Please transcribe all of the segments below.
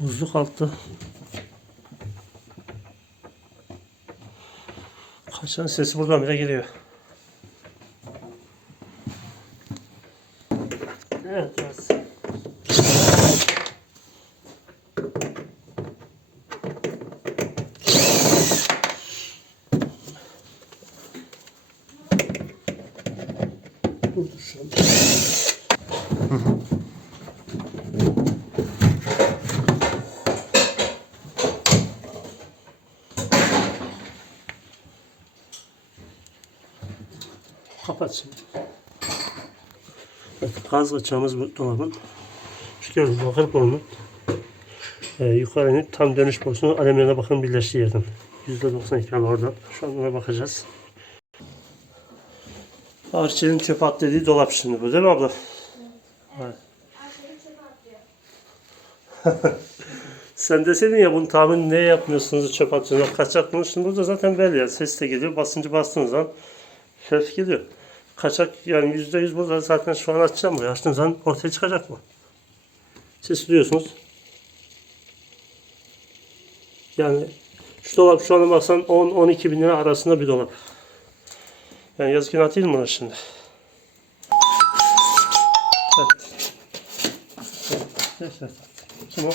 Buzlu kalktı. Kaçan sesi buradan bile geliyor. Evet, biraz. Dur dur Kapat şimdi. Evet, gaz kaçağımız bu dolabın. Gördüğünüz bakır kolunun e, yukarı inip tam dönüş boşluğu alemlerine bakın birleştiği yerden. %92 yani oradan. Şu an ona bakacağız. Arçelik'in çöp at dediği dolap şimdi bu değil mi abla? Evet. Sen deseydin ya bunu tahmin ne yapmıyorsunuz çöp atıyorsunuz kaçak bunu şimdi burada zaten belli ya ses de geliyor basıncı bastığınız zaman ses geliyor. Kaçak yani yüzde yüz burada zaten şu an açacağım buraya açtığım zaman ortaya çıkacak mı? Ses duyuyorsunuz. Yani şu dolap şu ana baksan 10-12 bin lira arasında bir dolap. Yani yazık günah değil mi şimdi? Evet, evet. Kim o?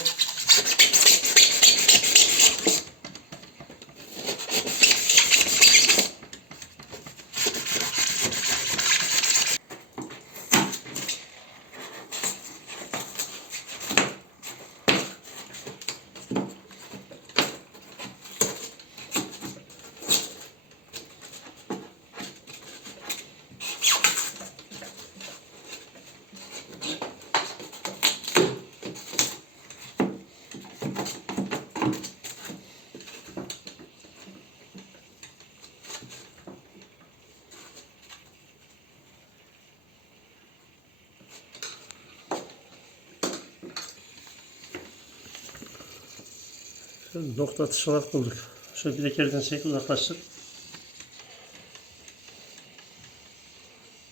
Şöyle nokta atışı olarak bulduk. Şöyle bir de keriden çek uzaklaştır.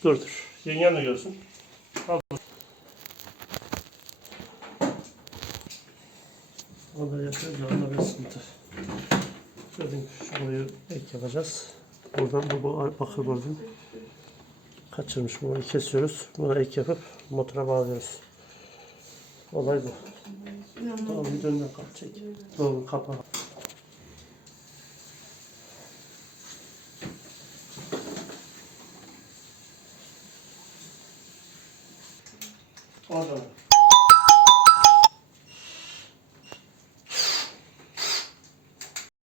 Dur dur. Yengen de görsün. Al. Onları yapıyoruz ya onlar biraz sıkıntı. Şöyle şurayı ek yapacağız. Buradan bu, bu bakır buradan. Kaçırmış bunu kesiyoruz. Buna ek yapıp motora bağlıyoruz. Olay bu. Tamam bir dönden kap çek. Doğru kapa. Oradan.